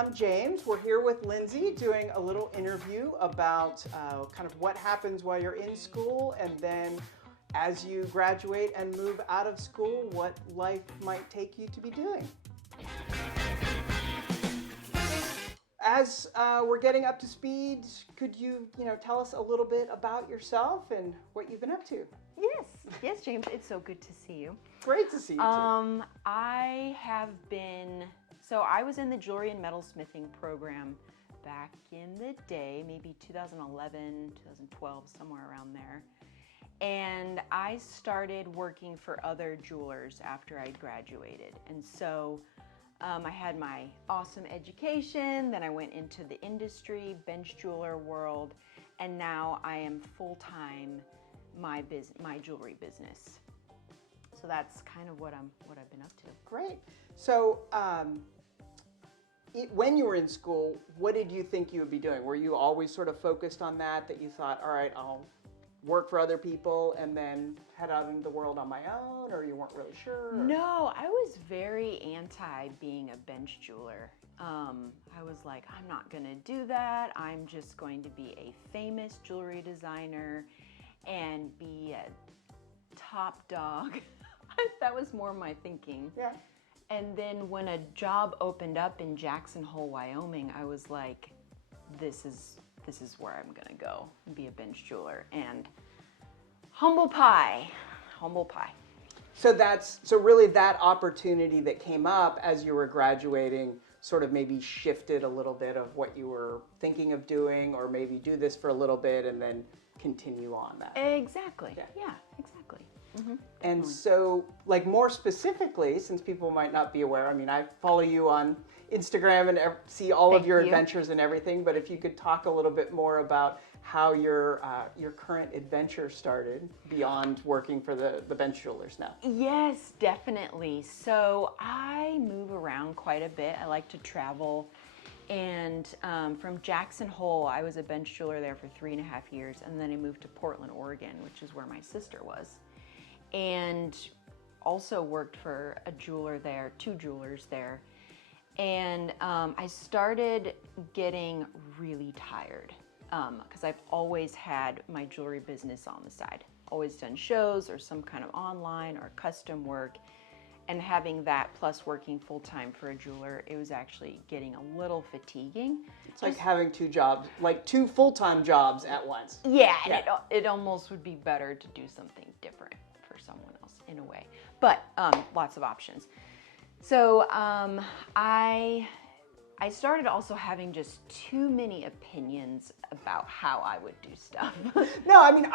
I'm James. We're here with Lyndsey doing a little interview about kind of what happens while you're in school, and then as you graduate and move out of school, what life might take you to be doing. As we're getting up to speed, could you tell us a little bit about yourself and what you've been up to? Yes, James. It's so good to see you. Great to see you too. I was in the jewelry and metalsmithing program back in the day, maybe 2011, 2012, somewhere around there. And I started working for other jewelers after I graduated. And so I had my awesome education, then I went into the industry, bench jeweler world, and now I am full-time my jewelry business. So that's kind of what I've been up to. Great. So when you were in school, what did you think you would be doing? Were you always sort of focused on that you thought, all right, I'll work for other people and then head out into the world on my own, or you weren't really sure? Or? No, I was very anti being a bench jeweler. I was like, I'm not gonna do that. I'm just going to be a famous jewelry designer and be a top dog. That was more my thinking. Yeah. And then when a job opened up in Jackson Hole, Wyoming, I was like, this is where I'm gonna go and be a bench jeweler. And humble pie. So really that opportunity that came up as you were graduating sort of maybe shifted a little bit of what you were thinking of doing, or maybe do this for a little bit and then continue on that. Exactly. Yeah, exactly. Mm-hmm. And so, like, more specifically, since people might not be aware, I mean, I follow you on Instagram and see all of your adventures and everything, but if you could talk a little bit more about how your current adventure started beyond working for the bench jewelers now. Yes, definitely. So I move around quite a bit. I like to travel. And from Jackson Hole, I was a bench jeweler there for 3.5 years, and then I moved to Portland, Oregon, which is where my sister was. And also worked for a jeweler there, 2 jewelers there. And I started getting really tired because I've always had my jewelry business on the side. Always done shows or some kind of online or custom work. And having that plus working full-time for a jeweler, it was actually getting a little fatiguing. It's like having 2 jobs, like 2 full-time jobs at once. Yeah, and it almost would be better to do something different for someone else in a way. But lots of options. So I started also having just too many opinions about how I would do stuff. No, I mean,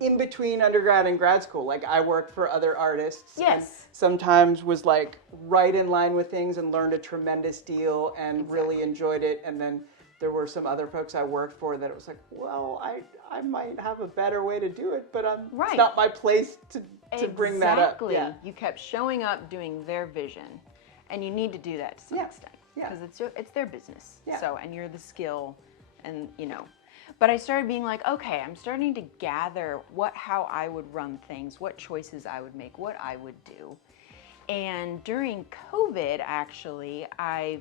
in between undergrad and grad school, like, I worked for other artists. Yes. And sometimes was like right in line with things and learned a tremendous deal and really enjoyed it. And then there were some other folks I worked for that it was like, well, I might have a better way to do it, but it's not my place to bring that up. Exactly. You kept showing up doing their vision, and you need to do that to some extent because it's their business. Yeah. So, and you're the skill, and But I started being like, okay, I'm starting to gather how I would run things, what choices I would make, what I would do. And during COVID, actually, I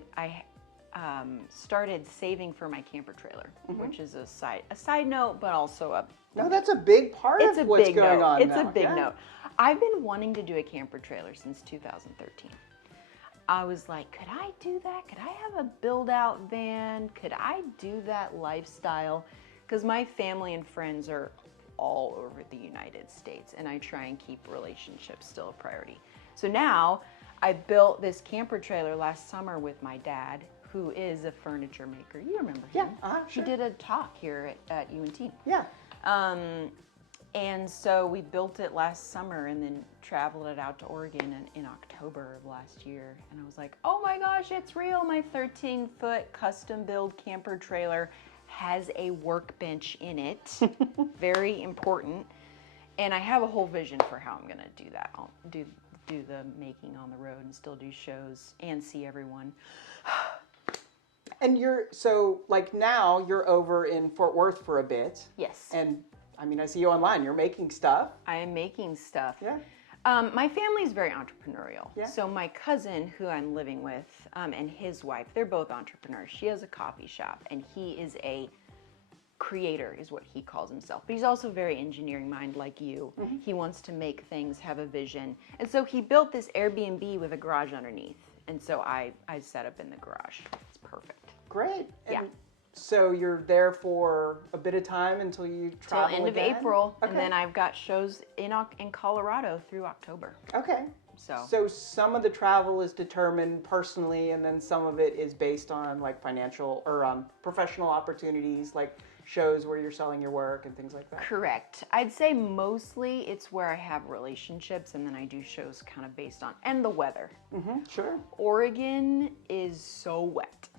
started saving for my camper trailer, which is a side note, but also that's a big part of what's going on now. It's a big note. I've been wanting to do a camper trailer since 2013. I was like, could I do that? Could I have a build-out van? Could I do that lifestyle? Because my family and friends are all over the United States, and I try and keep relationships still a priority. So now I built this camper trailer last summer with my dad, who is a furniture maker. You remember him? Yeah, sure. He did a talk here at UNT. Yeah. And so we built it last summer and then traveled it out to Oregon in October of last year. And I was like, oh my gosh, it's real. My 13-foot custom build camper trailer has a workbench in it. Very important. And I have a whole vision for how I'm gonna do that. I'll do the making on the road and still do shows and see everyone. And now you're over in Fort Worth for a bit. Yes. And I mean, I see you online. You're making stuff. I am making stuff. Yeah. My family's very entrepreneurial. Yeah. So my cousin, who I'm living with, and his wife, they're both entrepreneurs. She has a coffee shop, and he is a creator, is what he calls himself. But he's also very engineering mind, like you. Mm-hmm. He wants to make things, have a vision. And so he built this Airbnb with a garage underneath. And so I set up in the garage. It's perfect. Great. And yeah. So you're there for a bit of time until you travel till end again? of April, okay. And then I've got shows in Colorado through October. Okay. So some of the travel is determined personally, and then some of it is based on like financial or professional opportunities, like shows where you're selling your work and things like that. Correct. I'd say mostly it's where I have relationships, and then I do shows kind of based on, and the weather. Mm-hmm, sure. Oregon is so wet.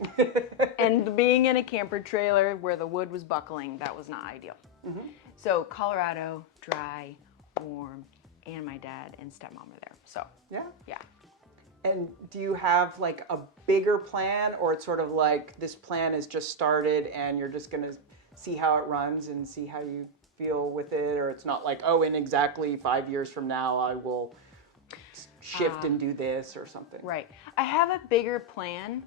And being in a camper trailer where the wood was buckling, that was not ideal. Mm-hmm. So Colorado, dry, warm, and my dad and stepmom are there. So yeah. And do you have like a bigger plan, or it's sort of like this plan is just started and you're just gonna see how it runs and see how you feel with it, or it's not like, oh, in exactly 5 years from now I will shift and do this or something? Right. I have a bigger plan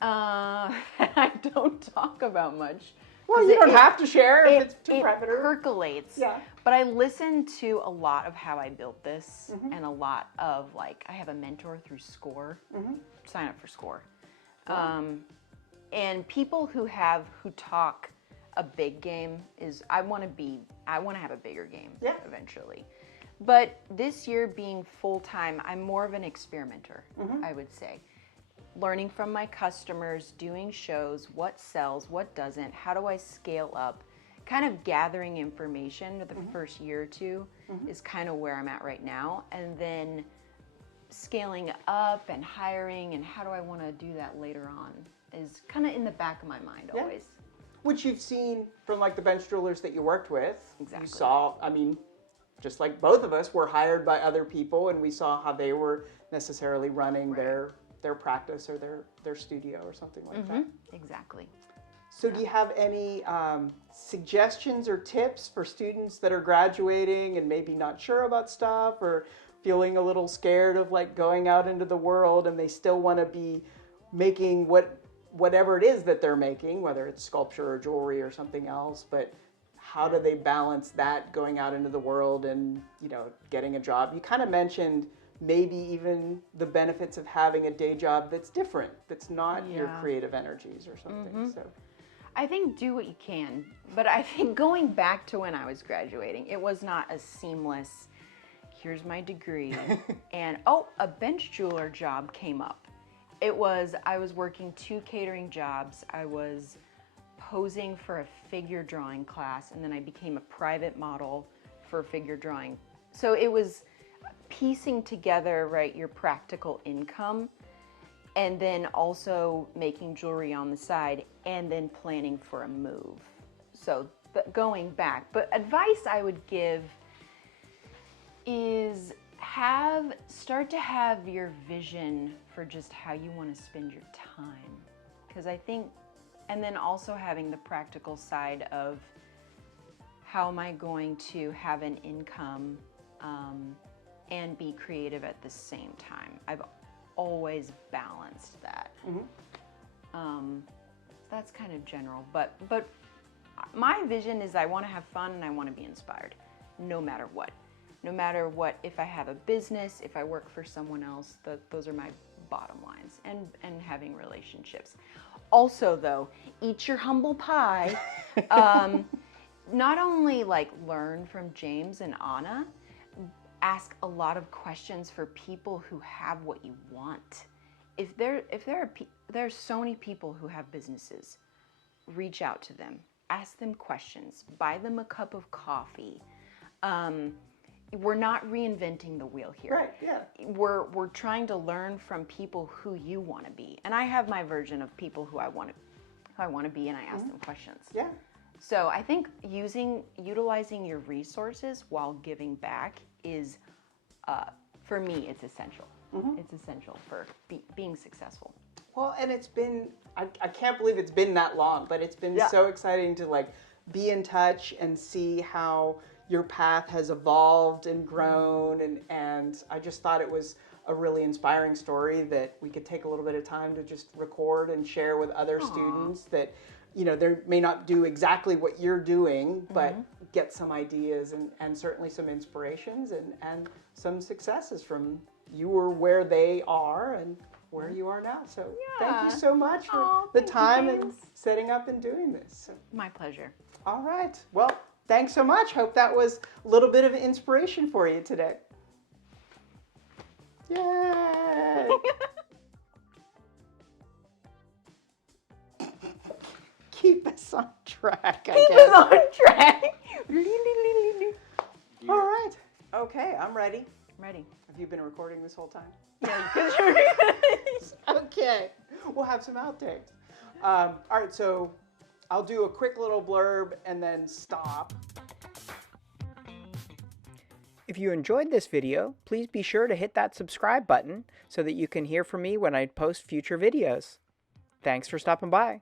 that I don't talk about much. Well, you don't have to share if it's too private. It percolates. Yeah. But I listen to a lot of how I built this, mm-hmm. and a lot of, like, I have a mentor through SCORE. Mm-hmm. Sign up for SCORE. Wow. And people who talk a big game is, I want to have a bigger game eventually. But this year being full-time, I'm more of an experimenter, mm-hmm. I would say. Learning from my customers, doing shows, what sells, what doesn't, how do I scale up, kind of gathering information for the mm-hmm. first year or two mm-hmm. is kind of where I'm at right now. And then scaling up and hiring and how do I want to do that later on is kind of in the back of my mind always. Which you've seen from like the bench jewelers that you worked with. Exactly. You saw, I mean, just like both of us were hired by other people, and we saw how they were necessarily running their practice or their studio or something like mm-hmm. that. Exactly. So do you have any suggestions or tips for students that are graduating and maybe not sure about stuff or feeling a little scared of like going out into the world, and they still want to be making whatever it is that they're making, whether it's sculpture or jewelry or something else, but how do they balance that going out into the world and, you know, getting a job? You kind of mentioned maybe even the benefits of having a day job that's different, that's not your creative energies or something. Mm-hmm. So I think do what you can, but I think going back to when I was graduating, it was not a seamless, here's my degree, and a bench jeweler job came up. I was working 2 catering jobs. I was posing for a figure drawing class, and then I became a private model for figure drawing. So it was piecing together, right, your practical income, and then also making jewelry on the side, and then planning for a move. So going back, but advice I would give is start to have your vision for just how you want to spend your time. Because I think, and then also having the practical side of how am I going to have an income and be creative at the same time. I've always balanced that. Mm-hmm. That's kind of general, but my vision is I want to have fun and I want to be inspired, no matter what. No matter what, if I have a business, if I work for someone else, those are my bottom lines, and having relationships. Also though, eat your humble pie. Not only like learn from James and Anna, ask a lot of questions for people who have what you want. If there are so many people who have businesses, reach out to them, ask them questions, buy them a cup of coffee. We're not reinventing the wheel here. Right, yeah. We're trying to learn from people who you want to be. And I have my version of people who I want to be, and I ask them questions. Yeah. So I think utilizing your resources while giving back is, for me, it's essential. Mm-hmm. It's essential for being successful. Well, and it's been, I can't believe it's been that long, but it's been so exciting to like be in touch and see how your path has evolved and grown, and I just thought it was a really inspiring story that we could take a little bit of time to just record and share with other students that, you know, they may not do exactly what you're doing, but get some ideas and certainly some inspirations and some successes from you or where they are and where you are now. So thank you so much for the time and setting up and doing this. My pleasure. All right. Well, thanks so much. Hope that was a little bit of inspiration for you today. Yay! Keep us on track, I guess. Keep us on track. All right. Okay, I'm ready. Ready. Have you been recording this whole time? Yeah, because you're Okay. We'll have some outtakes. All right, so I'll do a quick little blurb and then stop. If you enjoyed this video, please be sure to hit that subscribe button so that you can hear from me when I post future videos. Thanks for stopping by.